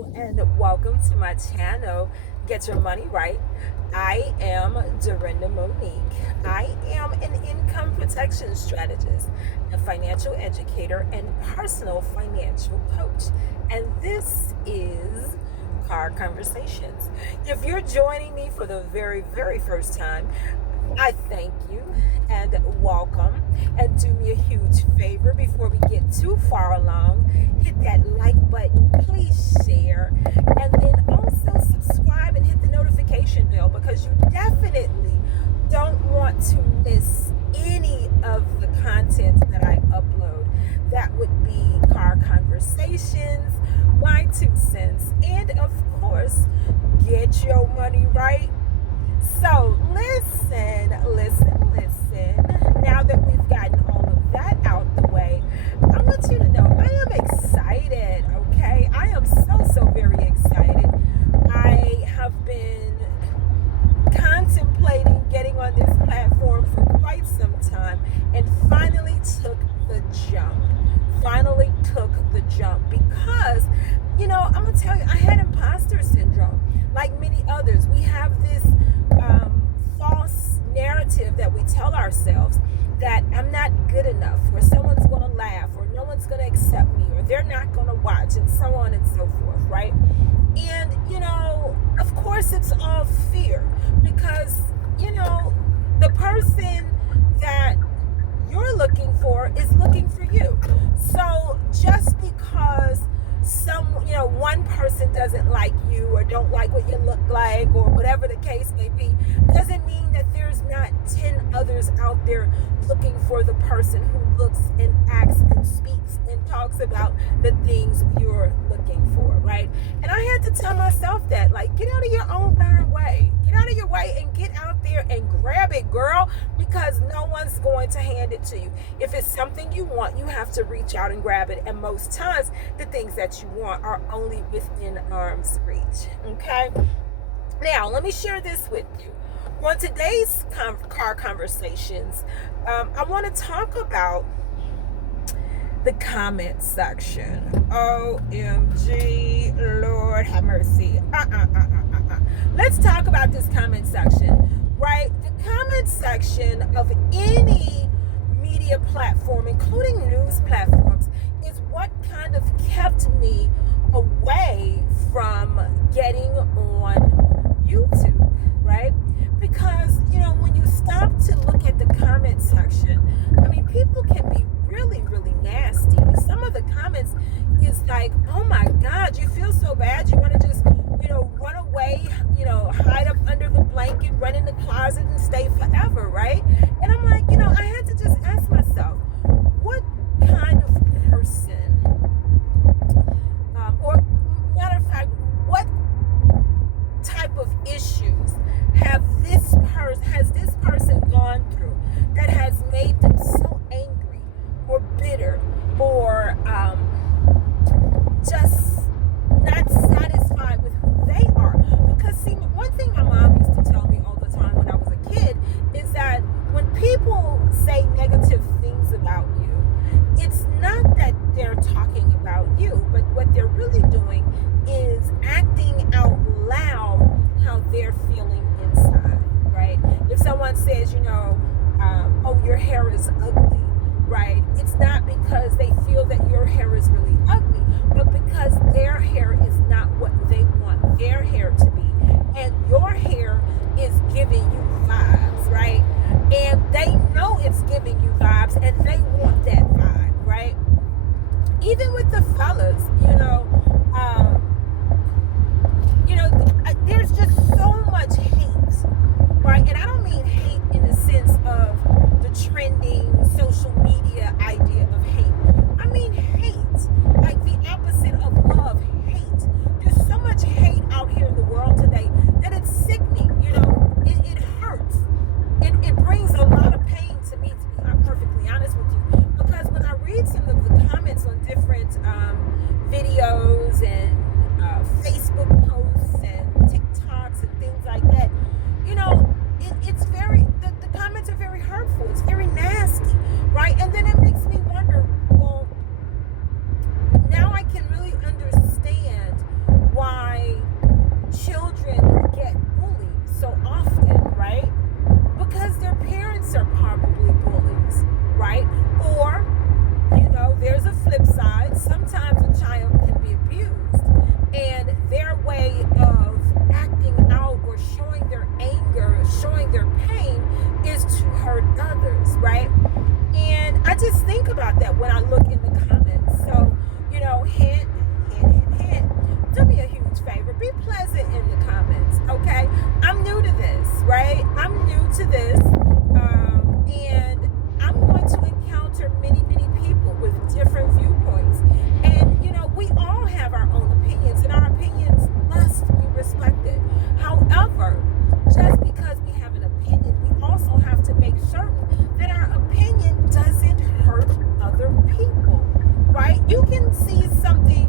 Hello and welcome to my channel, Get Your Money Right. I am Dorinda Monique. I am an income protection strategist, a financial educator, and personal financial coach. And this is Car Conversations. If you're joining me for the very first time, I thank you and welcome. And do me a huge favor before we get too far along, hit that like button, please share, and then also subscribe and hit the notification bell because you definitely don't want to miss any of the content that I upload. That would be Car Conversations, my 2 cents, and of course, Get Your Money Right. So listen. Now that we've gotten all of that out the way, I want you to know I am excited, okay? I am so very excited. I have been contemplating getting on this platform for quite some time and finally took the jump. Because, I'm going to tell you, I had imposter syndrome. Like many others, we have this false narrative that we tell ourselves that I'm not good enough, or someone's going to laugh, or no one's going to accept me, or they're not going to watch, and so on and so forth, right? And, of course, it's all fear because, the person that you're looking for is looking for you. So just because one person doesn't like you or don't like what you look like or whatever the case may be, doesn't mean that there's not 10 others out there looking for the person who looks and acts and speaks and talks about the things you're looking for, right? And I had to tell myself that, like, get out of your own darn way. Get out of your way and get out there and grab it, girl, because no one's going to hand it to you. If it's something you want, you have to reach out and grab it. And most times, the things that you want are only within arm's reach, okay? Now, let me share this with you. On today's Car Conversations, I want to talk about the comment section. OMG, Lord have mercy. Let's talk about this comment section, right? The comment section of any media platform, including news platforms, is what kind of kept me away from getting on YouTube, right? Because, when you stop to look at the comment section, people can be really nasty. Some of the comments is like, oh my God, you feel so bad. You want to just, run away, hide up under the blanket, run in the closet and stay forever, right? And I'm like, I had to just ask myself, what kind of person, or matter of fact, what type of issues has this person gone through that has made them so angry or bitter or just not satisfied with who they are? Because see, one thing my mom used to tell me all the time when I was a kid is that when people say negative things about you, it's not that they're talking about you, but what they're really doing is acting out loud how they're feeling inside, right? If someone says, oh, your hair is ugly, right? It's not because they feel that your hair is really ugly, but because their hair is not what they want their hair to be. And your hair is giving you vibes, right? And they know it's giving you vibes and they want that vibe, right? Even with the fellas, there's just so much hate, right? And I don't mean hate in the sense of the trending social media idea of hate. I mean hate, like the opposite of love, hate. There's so much hate out here in the world today that it's sickening, it hurts. It brings a lot of pain to me, to be perfectly honest with you, because when I read some of the comments on different videos and Facebook posts and TikToks and things like that, it's very, the comments are very hurtful. It's very nasty, right? And then it makes me wonder, well, now I can really understand just think about that when I look in the comments. So, hint, do me a huge favor. Be pleasant in the comments, okay? I'm new to this, right? I'm new to this. And I'm going to encounter many, many people with different viewpoints. And, we all have our own opinions, and our opinions must be respected. However, just because we have an opinion, we also have to make certain that our opinion doesn't hurt other people, right? You can see something,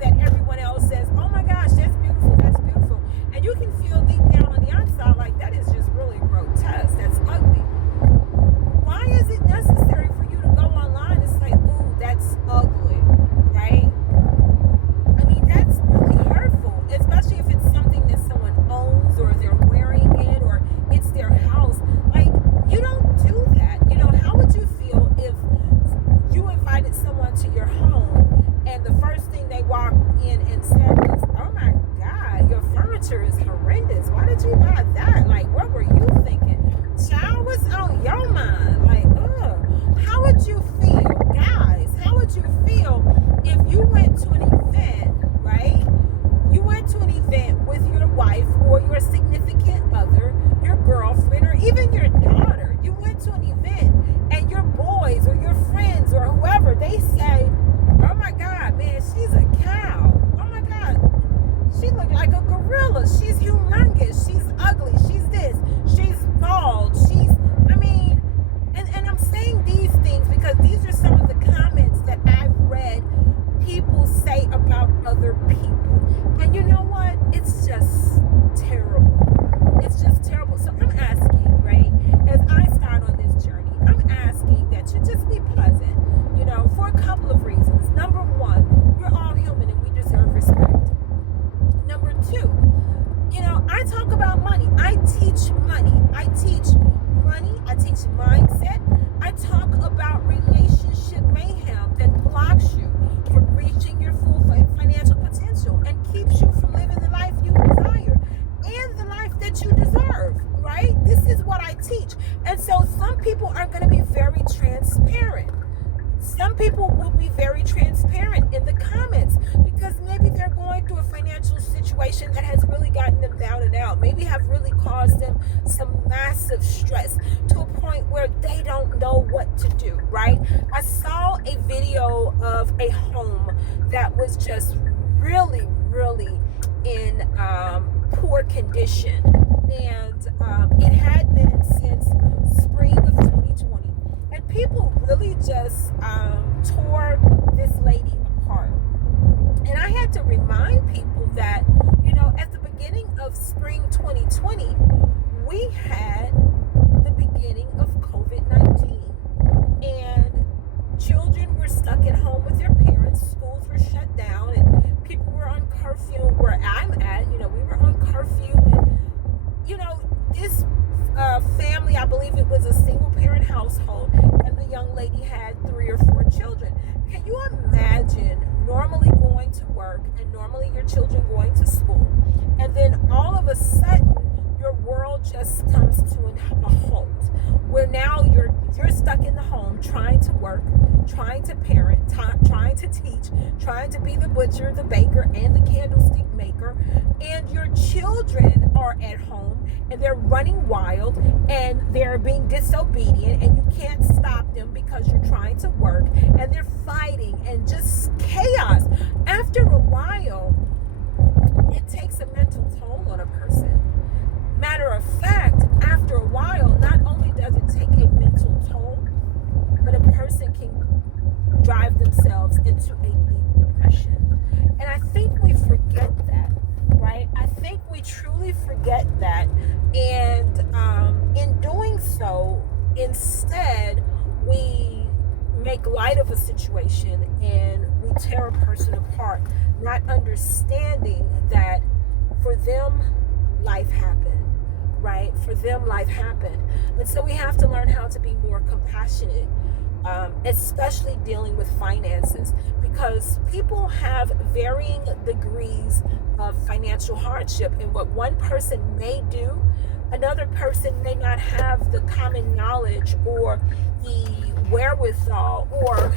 that everyone else says, oh my gosh, that's beautiful. And you can feel deep down on the outside like that is just really grotesque, that's ugly. Why is it necessary for you to go online and say, ooh, that's ugly, right? I mean, that's really hurtful, especially if it's something that someone owns or they're wearing it or it's their house. Like, you don't do that. How would you feel if you invited someone to your home and the first thing they walked in and said was, oh my God, your furniture is horrendous. Why did you buy that? Like, what were you thinking? Child, what's on your mind? Like, ugh. How would you feel, guys? How would you feel if you went to an event, right? You went to an event with your wife or your significant other, your girlfriend, or even your daughter. You went to an event and your boys or your friends or whoever, they say, oh my God, man, she's a cow. Oh my God, she looked like a gorilla. She's humongous. She's ugly. She's this. She's bald. And I'm saying these things because these are some of the comments that I've read people say about other people. And you know what? It's just terrible. It's just terrible. So I'm asking, right, as I start on this journey, I'm asking that you just be pleasant, for a couple of reasons. Number one, we're all human and we deserve respect. Number two, I talk about money. I teach money. I teach mindset. I talk about relationship mayhem that blocks you from reaching your full financial potential and keeps you from living the life you desire and the life that you deserve, right? This is what I teach. And so some people are going to be very transparent. Some people will be very transparent in the comments because maybe they're going through a financial situation that has really gotten them down and out, maybe have really caused them some massive stress to a point where they don't know what to do, right? I saw a video of a home that was just really, really in poor condition, and it had been since spring of 2020. And people really just tore this lady apart. And I had to remind people that, at the beginning of spring 2020, we had the beginning of COVID-19. And children were stuck at home with their parents. Schools were shut down and people were on curfew where I'm at. We were on curfew. And, this family, I believe it was a single parent household, and the young lady had 3 or 4 children. Can you imagine normally going to work and normally your children going to school, and then all of a sudden your world just comes to a halt, where now you're stuck in the home trying to work, trying to parent, trying to teach, trying to be the butcher, the baker, and the candlestick maker, and your children are at home and they're running wild and they're being disobedient and you can't stop them because you're trying to work, and they're fighting and just chaos. After a while, it takes a mental toll on a person. Matter of fact, after a while, not only does it take a mental toll, but a person can drive themselves into a deep depression. And I think we forget that, right? I think we truly forget that. And in doing so, instead, we make light of a situation and we tear a person apart, not understanding that for them, life happened. Right? For them, life happened. And so we have to learn how to be more compassionate, especially dealing with finances, because people have varying degrees of financial hardship. And what one person may do, another person may not have the common knowledge or the wherewithal or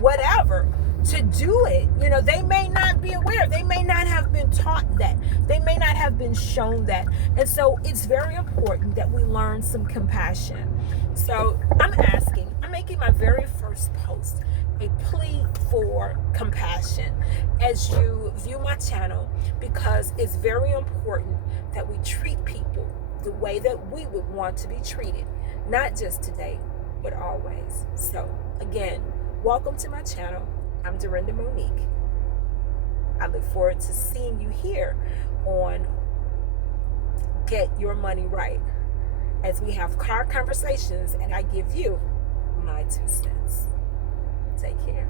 whatever to do it. You know, they may not be aware. They may not have been taught that. They may not have been shown that. And so it's very important that we learn some compassion. So I'm making my very first post a plea for compassion as you view my channel, because it's very important that we treat people the way that we would want to be treated, not just today, but always. So again, welcome to my channel. I'm Dorinda Monique. I look forward to seeing you here on Get Your Money Right, as we have car conversations and I give you my 2 cents. Take care.